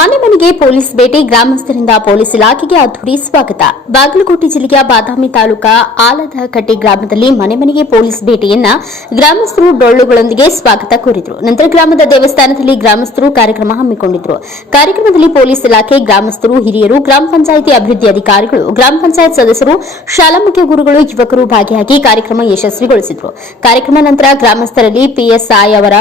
ಮನೆ ಮನೆಗೆ ಪೊಲೀಸ್ ಭೇಟಿ, ಗ್ರಾಮಸ್ಥರಿಂದ ಪೊಲೀಸ್ ಇಲಾಖೆಗೆ ಅದ್ದೂರಿ ಸ್ವಾಗತ. ಬಾಗಲಕೋಟೆ ಜಿಲ್ಲೆಯ ಬಾದಾಮಿ ತಾಲೂಕಾ ಆಲದಕಟ್ಟೆ ಗ್ರಾಮದಲ್ಲಿ ಮನೆ ಮನೆಗೆ ಪೊಲೀಸ್ ಭೇಟಿಯನ್ನ ಗ್ರಾಮಸ್ಥರು ಡೊಳ್ಳುಗಳೊಂದಿಗೆ ಸ್ವಾಗತ ಕೋರಿದರು. ನಂತರ ಗ್ರಾಮದ ದೇವಸ್ಥಾನದಲ್ಲಿ ಗ್ರಾಮಸ್ಥರು ಕಾರ್ಯಕ್ರಮ ಹಮ್ಮಿಕೊಂಡಿದ್ರು. ಕಾರ್ಯಕ್ರಮದಲ್ಲಿ ಪೊಲೀಸ್ ಇಲಾಖೆ ಗ್ರಾಮಸ್ಥರು, ಹಿರಿಯರು, ಗ್ರಾಮ ಪಂಚಾಯಿತಿ ಅಭಿವೃದ್ಧಿ ಅಧಿಕಾರಿಗಳು, ಗ್ರಾಮ ಪಂಚಾಯತ್ ಸದಸ್ಯರು ಶಾಲಾ ಮುಖ್ಯ ಗುರುಗಳು, ಯುವಕರು ಭಾಗಿಯಾಗಿ ಕಾರ್ಯಕ್ರಮ ಯಶಸ್ವಿಗೊಳಿಸಿದ್ರು. ಕಾರ್ಯಕ್ರಮ ನಂತರ ಗ್ರಾಮಸ್ಥರಲ್ಲಿ ಪಿಎಸ್ಐ ಅವರ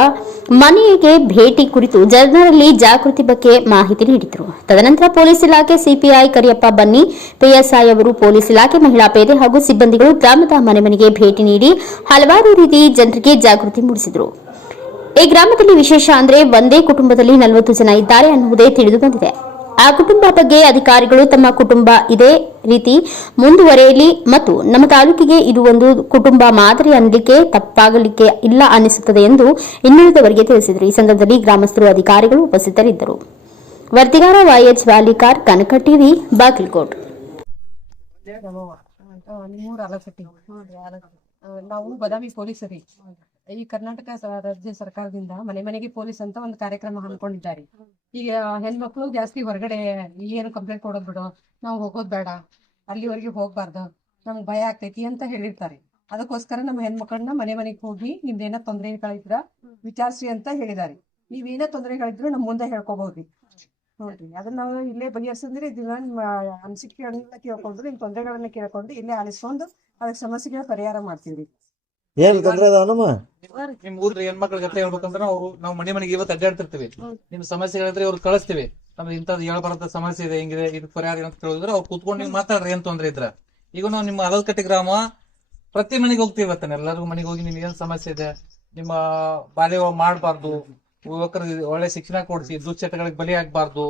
ಮನೆಗೆ ಭೇಟಿ ಕುರಿತು ಜನರಲ್ಲಿ ಜಾಗೃತಿ ಬಗ್ಗೆ ಮಾಹಿತಿ ನೀಡಿದರು. ತದನಂತರ ಪೊಲೀಸ್ ಇಲಾಖೆ ಸಿಪಿಐ ಕರಿಯಪ್ಪ ಬನ್ನಿ ಪಿಎಸ್ಐ ಅವರು ಪೊಲೀಸ್ ಇಲಾಖೆ ಮಹಿಳಾ ಪೇದೆ ಹಾಗೂ ಸಿಬ್ಬಂದಿಗಳು ಗ್ರಾಮದ ಮನೆ ಮನೆಗೆ ಭೇಟಿ ನೀಡಿ ಹಲವಾರು ರೀತಿ ಜನರಿಗೆ ಜಾಗೃತಿ ಮೂಡಿಸಿದರು. ಈ ಗ್ರಾಮದಲ್ಲಿ ವಿಶೇಷ ಅಂದ್ರೆ ಒಂದೇ ಕುಟುಂಬದಲ್ಲಿ ನಲವತ್ತು ಜನ ಇದ್ದಾರೆ ಅನ್ನುವುದೇ ತಿಳಿದು ಬಂದಿದೆ ಆ ಕುಟುಂಬ ಬಗ್ಗೆ ಅಧಿಕಾರಿಗಳು ತಮ್ಮ ಕುಟುಂಬ ಇದೇ ರೀತಿ ಮುಂದುವರೆಯಲಿ ಮತ್ತು ನಮ್ಮ ತಾಲೂಕಿಗೆ ಇದು ಒಂದು ಕುಟುಂಬ ಮಾದರಿ ಅನ್ನಲಿಕ್ಕೆ ತಪ್ಪಾಗಲಿಕ್ಕೆ ಇಲ್ಲ ಅನ್ನಿಸುತ್ತದೆ ಎಂದು ಇನ್ನುಳಿದವರಿಗೆ ತಿಳಿಸಿದರು. ಈ ಸಂದರ್ಭದಲ್ಲಿ ಗ್ರಾಮಸ್ಥರು, ಅಧಿಕಾರಿಗಳು ಉಪಸ್ಥಿತರಿದ್ದರು. ವರದಿಗಾರ Y H Valikar, Kanaka TV, Bagalkot. ನಾವು ಬದಾಮಿ ಪೊಲೀಸರಿ. ಈ ಕರ್ನಾಟಕ ರಾಜ್ಯ ಸರ್ಕಾರದಿಂದ ಮನೆ ಮನೆಗೆ ಪೊಲೀಸ್ ಅಂತ ಒಂದು ಕಾರ್ಯಕ್ರಮ ಹಮ್ಮಿಕೊಂಡಿದ್ದಾರೆ. ಈಗ ಹೆಣ್ಮಕ್ಳು ಜಾಸ್ತಿ ಹೊರಗಡೆ ಏನು ಕಂಪ್ಲೇಂಟ್ ಕೊಡೋದ್ ಬಿಡು, ನಾವು ಹೋಗೋದ್ ಬೇಡ, ಅಲ್ಲಿವರೆಗೆ ಹೋಗ್ಬಾರ್ದು, ನಮ್ಗೆ ಭಯ ಆಗ್ತೈತಿ ಅಂತ ಹೇಳಿರ್ತಾರೆ. ಅದಕ್ಕೋಸ್ಕರ ನಮ್ಮ ಹೆಣ್ಮಕ್ಳನ್ನ ಮನೆ ಮನೆಗೆ ಹೋಗಿ ನಿಮ್ದು ಏನೋ ತೊಂದರೆಗಳಿದ್ರ ವಿಚಾರಿಸಿ ಅಂತ ಹೇಳಿದ್ದಾರೆ. ನೀವೇನೋ ತೊಂದರೆಗಳಿದ್ರು ನಮ್ಮ ಮುಂದೆ ಹೇಳ್ಕೊಬಹುದ್ರಿ ನೋಡ್ರಿ ಅದನ್ನ ನಾವು ಇಲ್ಲೇ ಬಗೆಹರಿಸಿದ್ರೆ ಇದನ್ನ ನಿಮ್ಮ ಅನಿಸಿಕೆಗಳನ್ನ ಕೇಳ್ಕೊಂಡು ನಿಮ್ ತೊಂದರೆಗಳನ್ನ ಕೇಳ್ಕೊಂಡು ಇಲ್ಲೇ ಆಲಿಸ್ಕೊಂಡು ಅದಕ್ಕೆ ಸಮಸ್ಯೆಗಳ ಪರಿಹಾರ ಮಾಡ್ತೀವಿ. ಏನ್ ತೊಂದ್ರೆ ಅದಾವನಮ್ಮ ನಿಮ್ ಊರ್ರಿ ಹೆಣ್ಮಕ್ಳ ಜೊತೆ ಹೇಳ್ಬೇಕಂದ್ರ ಅವ್ರು ನಾವು ಮನೆ ಮನೆಗೆ ಇವತ್ತು ಅಡ್ಡಾಡ್ತಿರ್ತೀವಿ. ನಿಮ್ ಸಮಸ್ಯೆಗಳಿದ್ರೆ ಅವ್ರು ಕಳಿಸ್ತೀವಿ. ನಮ್ಗೆ ಇಂಥದ್ದು ಹೇಳ್ಬಾರ್ದ ಸಮಸ್ಯೆ ಇದೆ ಹೆಂಗಿದೆ ಇದು ಪರಿಹಾರ ಏನು ಅಂತ ಕೇಳಿದ್ರೆ ಅವ್ರು ಕೂತ್ಕೊಂಡು ನೀವು ಮಾತಾಡ್ರಿ ಏನ್ ತೊಂದ್ರೆ ಇದ್ರ. ಈಗ ನಾವು ನಿಮ್ಮ ಅಲಲ್ಕಟ್ಟಿ ಗ್ರಾಮ ಪ್ರತಿ ಮನೆಗೆ ಹೋಗ್ತೀವಿ ಇವತ್ತನ. ಎಲ್ಲರಿಗೂ ಮನೆಗೆ ಹೋಗಿ ನಿಮ್ಗೆ ಏನ್ ಸಮಸ್ಯೆ ಇದೆ ನಿಮ್ಮ ಬಾಲ್ಯ ಮಾಡಬಾರ್ದು ಯುವಕರಿಗೆ ಒಳ್ಳೆ ಶಿಕ್ಷಣ ಕೊಡಿಸಿ, ದುಶ್ಚಟಗಳಿಗೆ ಬಲಿ ಆಗ್ಬಾರ್ದು.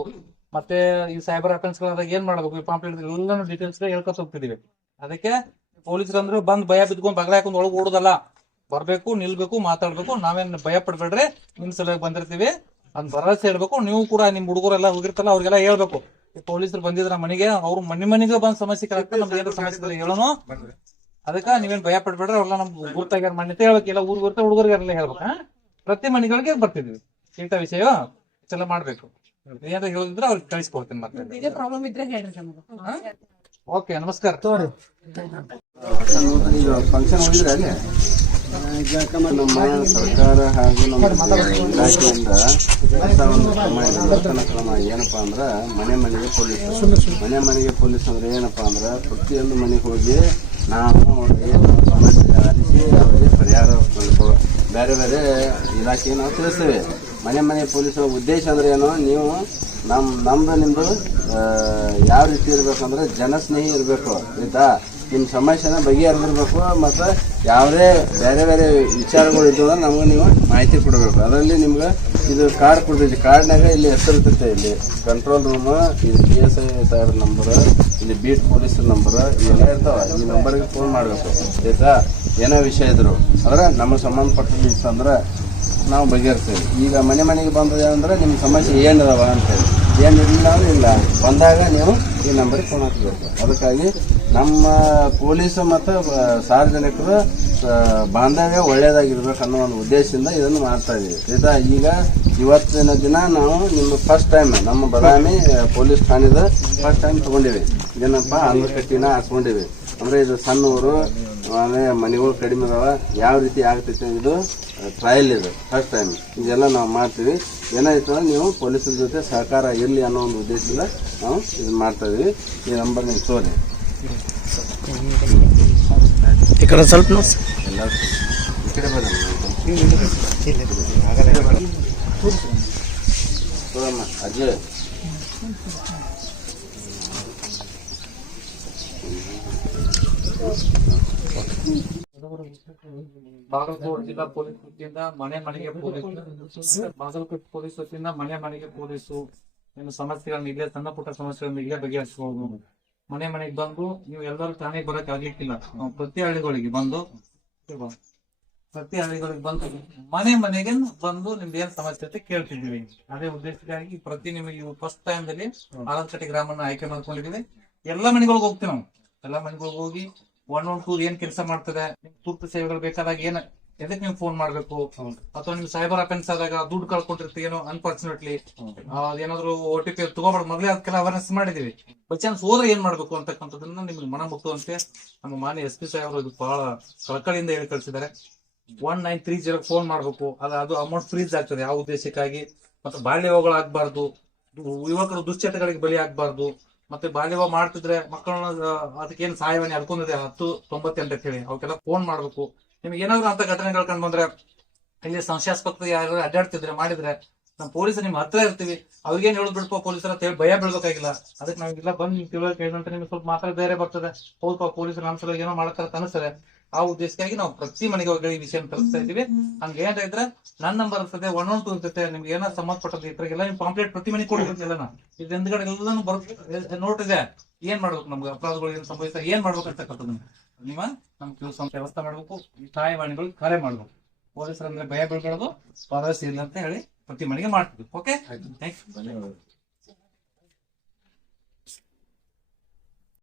ಮತ್ತೆ ಈ ಸೈಬರ್ ಅಫೆನ್ಸ್ ಗಳಾದಾಗ ಏನ್ ಮಾಡಬೇಕು? ಈ ಪಾಂಪ್ಲೆಟ್ ಎಲ್ಲಾನು ಡೀಟೇಲ್ಸ್ ಹೇಳ್ಕೊತ ಹೋಗ್ತಿದೀವಿ. ಅದಕ್ಕೆ ಪೊಲೀಸರು ಅಂದ್ರೆ ಬಂದ್ ಭಯ ಬಿದ್ಕೊಂಡ್ ಬಗಲ ಹಾಕೊಂಡ್ ಒಳಗ್ ಓಡುದಲ್ಲ. ಬರ್ಬೇಕು, ನಿಲ್ಬೇಕು, ಮಾತಾಡ್ಬೇಕು. ನಾವೇನ್ ಭಯ ಪಡ್ಬೇಡ್ರಿ? ನಿಮ್ ಸಲುವಾಗಿ ಬಂದಿರ್ತೀವಿ. ಅದ್ ಭರವಸೆ ಹೇಳ್ಬೇಕು. ನೀವು ಕೂಡ ನಿಮ್ ಹುಡುಗರೆಲ್ಲ ಹೋಗಿರ್ತಲ್ಲ ಅವ್ರಿಗೆಲ್ಲ ಹೇಳ್ಬೇಕು. ಪೊಲೀಸರು ಬಂದಿದ್ರ ಮನೆಗೆ, ಅವ್ರು ಮನೆ ಮನೆಗೆ ಬಂದ್ ಸಮಸ್ಯೆ ಕರೆಕ್ಟ್ ನಮ್ಗೆ ಏನಾರ ಸಮಸ್ಯೆ ಹೇಳೋನು. ಅದಕ್ಕ ನೀವೇನ್ ಭಯ ಪಡ್ಬೇಡ್ರಿ ಅವ್ರೆಲ್ಲ ನಮ್ ಗುರ್ತಾಗ್ಯಾರ ಮನೆ ಹೇಳ್ಬೇಕು. ಎಲ್ಲ ಊರ್ ಗುರ್ತ ಹುಡುಗರಿಗೆಲ್ಲ ಹೇಳ್ಬೇಕು? ಪ್ರತಿ ಮನೆಗಳಿಗೆ ಬರ್ತಿದ್ವಿ. ಇಂಥ ವಿಷಯ ಇಷ್ಟೆಲ್ಲ ಮಾಡ್ಬೇಕು. ಏನಾರ ಹೇಳಿದ್ರೆ ಅವ್ರಿಗೆ ಕಳಿಸ್ಕೊಡ್ತೀನಿ ಮತ್ತೆ. ಪ್ರಾಬ್ಲಮ್ ಇದ್ರೆ ಹೇಳ್ರಿ ನಮ್ಗೆ. ಓಕೆ ನಮಸ್ಕಾರ. ತೋರಿ. ಫಂಕ್ಷನ್ ಹೋಗಿದ್ರೆ ಅಲ್ಲಿ ನಮ್ಮ ಸರ್ಕಾರ ಹಾಗೂ ನಮ್ಮ ಇಲಾಖೆಯಿಂದ ಹೊಸ ಒಂದು ಕ್ರಮ ಇದೆ. ನೂತನ ಕ್ರಮ ಏನಪ್ಪಾ ಅಂದ್ರೆ ಮನೆ ಮನೆಗೆ ಪೊಲೀಸ್. ಮನೆ ಮನೆಗೆ ಪೊಲೀಸ್ ಅಂದ್ರೆ ಏನಪ್ಪಾ ಅಂದ್ರೆ ಪ್ರತಿಯೊಂದು ಮನೆಗೆ ಹೋಗಿ ನಾವು ಅವ್ರಿಗೆ ಸಮಸ್ಯೆ ಆಲಿಸಿ ಅವರಿಗೆ ಪರಿಹಾರ ಬೇರೆ ಬೇರೆ ಇಲಾಖೆ ನಾವು ತಿಳಿಸ್ತೇವೆ. ಮನೆ ಮನೆ ಪೊಲೀಸರ ಉದ್ದೇಶ ಅಂದ್ರೆ ಏನು? ನೀವು ನಮ್ ನಮ್ದು ನಿಮ್ದು ಯಾವ ರೀತಿ ಇರ್ಬೇಕಂದ್ರೆ ಜನಸ್ನೇಹಿ ಇರಬೇಕು, ಆಯ್ತಾ? ನಿಮ್ಮ ಸಮಸ್ಯೆನ ಬಗೆಹರಿದಿರ್ಬೇಕು ಮತ್ತು ಯಾವುದೇ ಬೇರೆ ಬೇರೆ ವಿಚಾರಗಳು ಇದ್ದು ಅಂದ್ರೆ ನಮಗೆ ನೀವು ಮಾಹಿತಿ ಕೊಡಬೇಕು. ಅದರಲ್ಲಿ ನಿಮ್ಗೆ ಇದು ಕಾರ್ಡ್ ಕೊಡ್ತೈತಿ ಕಾರ್ಡ್ನಾಗ ಇಲ್ಲಿ ಹೆಸರು ಇರ್ತೈತೆ ಇಲ್ಲಿ. ಕಂಟ್ರೋಲ್ ರೂಮ್ ಇದು ಪಿ ಎಸ್ ಐ ಸಾಹೇಬ್ರ ನಂಬರ್ ಇಲ್ಲಿ ಬೀಟ್ ಪೊಲೀಸ್ ನಂಬರ್ ಇವೆಲ್ಲ ಇರ್ತಾವೆ. ಈ ನಂಬರ್ಗೆ ಫೋನ್ ಮಾಡಬೇಕು, ಆಯ್ತಾ? ಏನೋ ವಿಷಯ ಇದ್ರು. ಅಂದ್ರೆ ನಮಗೆ ಸಂಬಂಧಪಟ್ಟಿದ್ದು ಅಂದ್ರೆ ನಾವು ಬಗೆಹರಿಸ್ತೇವೆ. ಈಗ ಮನೆ ಮನೆಗೆ ಬಂದದೆ ಅಂದ್ರೆ ನಿಮ್ಮ ಸಮಸ್ಯೆ ಏನದವ ಅಂತೇಳಿ. ಏನಿಲ್ಲ ಇಲ್ಲ. ಬಂದಾಗ ನೀವು ಈ ನಂಬರಿಗೆ ಫೋನ್ ಹಾಕಬೇಕು. ಅದಕ್ಕಾಗಿ ನಮ್ಮ ಪೊಲೀಸ್ ಮತ್ತು ಸಾರ್ವಜನಿಕರು ಬಾಂಧವ್ಯ ಒಳ್ಳೇದಾಗಿರ್ಬೇಕು ಅನ್ನೋ ಒಂದು ಉದ್ದೇಶದಿಂದ ಇದನ್ನು ಮಾಡ್ತಾ ಇದ್ದೀವಿ ಆಯ್ತಾ ಈಗ ಇವತ್ತಿನ ದಿನ ನಾವು ನಿಮ್ಮ ಫಸ್ಟ್ ಟೈಮ್ ನಮ್ಮ ಬದಾಮಿ ಪೊಲೀಸ್ ಠಾಣೆದ ಫಸ್ಟ್ ಟೈಮ್ ತೊಗೊಂಡಿವಿ. ಏನಪ್ಪ? ಅಂದ್ರಕಟ್ಟಿನ ಹಾಕೊಂಡಿವಿ ಅಂದರೆ ಇದು ಸಣ್ಣ ಊರು ಆಮೇಲೆ ಮನೆಗಳು ಕಡಿಮೆ ಅದಾವ. ಯಾವ ರೀತಿ ಆಗ್ತೈತೆ ಇದು ಟ್ರಯಲ್ ಇದು. ಫಸ್ಟ್ ಟೈಮ್ ಇದೆಲ್ಲ ನಾವು ಮಾಡ್ತೀವಿ. ಏನಾಯ್ತು ಅಂದ್ರೆ ನೀವು ಪೊಲೀಸರ ಜೊತೆ ಸಹಕಾರ ಇರಲಿ ಅನ್ನೋ ಒಂದು ಉದ್ದೇಶದಿಂದ ನಾವು ಇದು ಮಾಡ್ತಾ ಇದೀವಿ. ಈ ನಂಬರ್ ನೀವು ತೋರಿ. ಈ ಕಡೆ ಸ್ವಲ್ಪ ಎಲ್ಲ ಈ ಕಡೆ ಬರ್ರಿ ತೋರಮ್ಮ ಅಜಯ್ ಬಾಗಲಕೋಟೆ ಜಿಲ್ಲಾ ಪೊಲೀಸ್ ವತಿಯಿಂದ ಮನೆ ಮನೆಗೆ ಪೊಲೀಸ್ ಬಾಗಲಕೋಟ್ ಪೊಲೀಸ್ ವತಿಯಿಂದ ಮನೆ ಮನೆಗೆ ಪೊಲೀಸು ಏನು ಸಮಸ್ಯೆಗಳನ್ನ ಇಲ್ಲೇ ಸಣ್ಣ ಪುಟ್ಟ ಸಮಸ್ಯೆಗಳನ್ನ ಇಲ್ಲೇ ಬಗೆಹರಿಸಬಹುದು ಮನೆ ಮನೆಗೆ ಬಂದು ನೀವು ಎಲ್ಲರೂ ಠಾಣೆಗೆ ಬರಕ್ ಆಗ್ಲಿಕ್ಕಿಲ್ಲ. ನಾವು ಪ್ರತಿ ಹಳ್ಳಿಗಳಿಗೆ ಬಂದು ಪ್ರತಿ ಹಳ್ಳಿಗಳಿಗೆ ಬಂದು ಮನೆ ಮನೆಗೆ ಬಂದು ನಿಮ್ದು ಏನ್ ಸಮಸ್ಯೆ ಅಂತ ಕೇಳ್ತಿದ್ದೀವಿ. ಅದೇ ಉದ್ದೇಶಕ್ಕಾಗಿ ಪ್ರತಿ ನಿಮಗೆ ಫಸ್ಟ್ ಟೈಮ್ ದಲ್ಲಿ ಆಲಂಕಟ್ಟಿ ಗ್ರಾಮನ ಆಯ್ಕೆ ಮಾಡ್ಕೊಂಡಿದೀವಿ. ಎಲ್ಲಾ ಮನೆಗಳಿಗೆ ಹೋಗ್ತೀವಿ ನಾವು. ಎಲ್ಲಾ ಮನೆಗಳಿಗೆ ಹೋಗಿ ಒನ್ ಒನ್ ಟೂ ಏನ್ ಕೆಲಸ ಮಾಡ್ತದೆ ತುರ್ತು ಸೇವೆಗಳು ಬೇಕಾದಾಗ ಏನ್ ಎದಕ್ ನೀವು ಫೋನ್ ಮಾಡ್ಬೇಕು? ಅಥವಾ ನೀವು ಸೈಬರ್ ಅಫೆನ್ಸ್ ಆದಾಗ ದುಡ್ಡು ಕಳ್ಕೊಂಡಿರ್ತೀವಿ ಏನೋ ಅನ್ಫಾರ್ಚುನೇಟ್ಲಿ ಏನಾದ್ರು ಓ ಟಿ ಪಿ ತಗೋಬಾರ್ದು ಮೊದಲೇ ಅದಕ್ಕೆಲ್ಲ ಅವೇರ್ನೆಸ್ ಮಾಡಿದೀವಿ. ಬೈ ಚಾನ್ಸ್ ಹೋದ್ರೆ ಏನ್ ಮಾಡ್ಬೇಕು ಅಂತಕ್ಕಂಥದ್ದನ್ನ ನಿಮ್ಗೆ ಮನ ಮುಟ್ಟುವಂತೆ ನಮ್ಮ ಮಾನ್ಯ ಎಸ್ ಪಿ ಸಾಹೇಬ್ ಇದು ಬಹಳ ಕಳಕಳಿಯಿಂದ ಹೇಳಿ ಕಳಿಸಿದ್ದಾರೆ. One nine three zero phone ಮಾಡ್ಬೇಕು ಅದು ಅದು ಅಮೌಂಟ್ ಫ್ರೀಸ್ ಆಗ್ತದೆ ಯಾವ ಉದ್ದೇಶಕ್ಕಾಗಿ? ಮತ್ತೆ ಬಾಲ್ಯ ವಿವಾಹಗಳಾಗಬಾರ್ದು ಯುವಕರು ದುಶ್ಚಟಗಳಿಗೆ ಬಲಿ ಆಗ್ಬಾರ್ದು ಮತ್ತೆ ಬಾಲ್ಯ ವಿವಾಹ ಮಾಡ್ತಿದ್ರೆ ಮಕ್ಕಳನ್ನ ಅದಕ್ಕೇನು ಸಹಾಯವಾಣಿ ಅದ್ಕೊಂಡಿದೆ ಹತ್ತು, ತೊಂಬತ್ತೆಂಟು ಅಂತ ಹೇಳಿ. ಅವಕ್ಕೆಲ್ಲ ಫೋನ್ ಮಾಡ್ಬೇಕು. ನಿಮ್ಗೆ ಏನಾದ್ರು ಅಂತ ಘಟನೆಗಳು ಕಂಡು ಬಂದ್ರೆ, ಇಲ್ಲಿ ಸಂಶಯಾಸ್ಪದ ಯಾರು ಅಡ್ಡಾಡ್ತಿದ್ರೆ, ಮಾಡಿದ್ರೆ ನಮ್ಮ ಪೊಲೀಸರು ನಿಮ್ ಹತ್ರ ಇರ್ತೀವಿ. ಅವ್ರಿಗೇನ್ ಹೇಳೋದ್ ಬಿಡಪ್ಪ ಪೊಲೀಸರ? ಅಂತ ಹೇಳಿ ಭಯ ಬೀಳ್ಬೇಕಾಗಿಲ್ಲ. ಅದಕ್ಕೆ ನಾವೆಲ್ಲ ಬಂದ್ ನಿಮ್ ತಿಳುವಳಿಕೆ ನಿಮ್ಗೆ ಸ್ವಲ್ಪ ಮಾತ್ರ ಧೈರ್ಯ ಬರ್ತದೆ. ಹೌದಪ್ಪ ಪೊಲೀಸರು ಸಲುವಾಗಿ ಏನೋ ಮಾಡ್ತಾರ ಅನಿಸ್ತದೆ. ಆ ಉದ್ದೇಶಕ್ಕಾಗಿ ನಾವು ಪ್ರತಿ ಮನೆಗೆ ಹೋಗಿ ಈ ವಿಷಯ ತಲುಪಿಸ್ತಾ ಇದೀವಿ ಹಂಗೆ ಏನಾರ ಇದ್ರೆ ನನ್ನ ನಂಬರ್ ಇರ್ತದೆ ಒನ್ ಒನ್ ಟೂ ಇರ್ತದೆ ನಿಮ್ಗೆ ಏನಾರ ಸಂಬಂಧಪಟ್ಟದ್ದು ಎಲ್ಲ ನಿಮ್ ಪಾಂಪ್ಲೇಟ್ ಪ್ರತಿ ಮನೆಗೆ ಕೊಡ್ತಿರ್ತಿಲ್ಲ ಇದು ಹಿಂದ್ಗಡೆ ಎಲ್ಲಾನು ಬರ್ ನೋಟ್ ಇದೆ. ಏನ್ ಮಾಡ್ಬೇಕು ನಮ್ಗೆ? ಅಪರಾಧಗಳು ಏನ್ ಸಂಭವಿಸ್ತಾ ಏನ್ ಮಾಡ್ಬೇಕು ಅಂತಕ್ಕಂಥದ್ದು ನಿಮ್ಮ ನಮ್ ಕೆಲಸ ವ್ಯವಸ್ಥೆ ಮಾಡ್ಬೇಕು ಈ ಸಹಾಯವಾಣಿಗಳು ಕರೆ ಮಾಡ್ಬೇಕು. ಪೊಲೀಸರಂದ್ರೆ ಭಯ ಬೀಳ್ಕೊಳ್ಳೋದು ಭರವಸೆ ಇಲ್ಲ ಅಂತ ಹೇಳಿ ಪ್ರತಿ ಮನೆಗೆ ಮಾಡ್ತೀವಿ. Okay thank you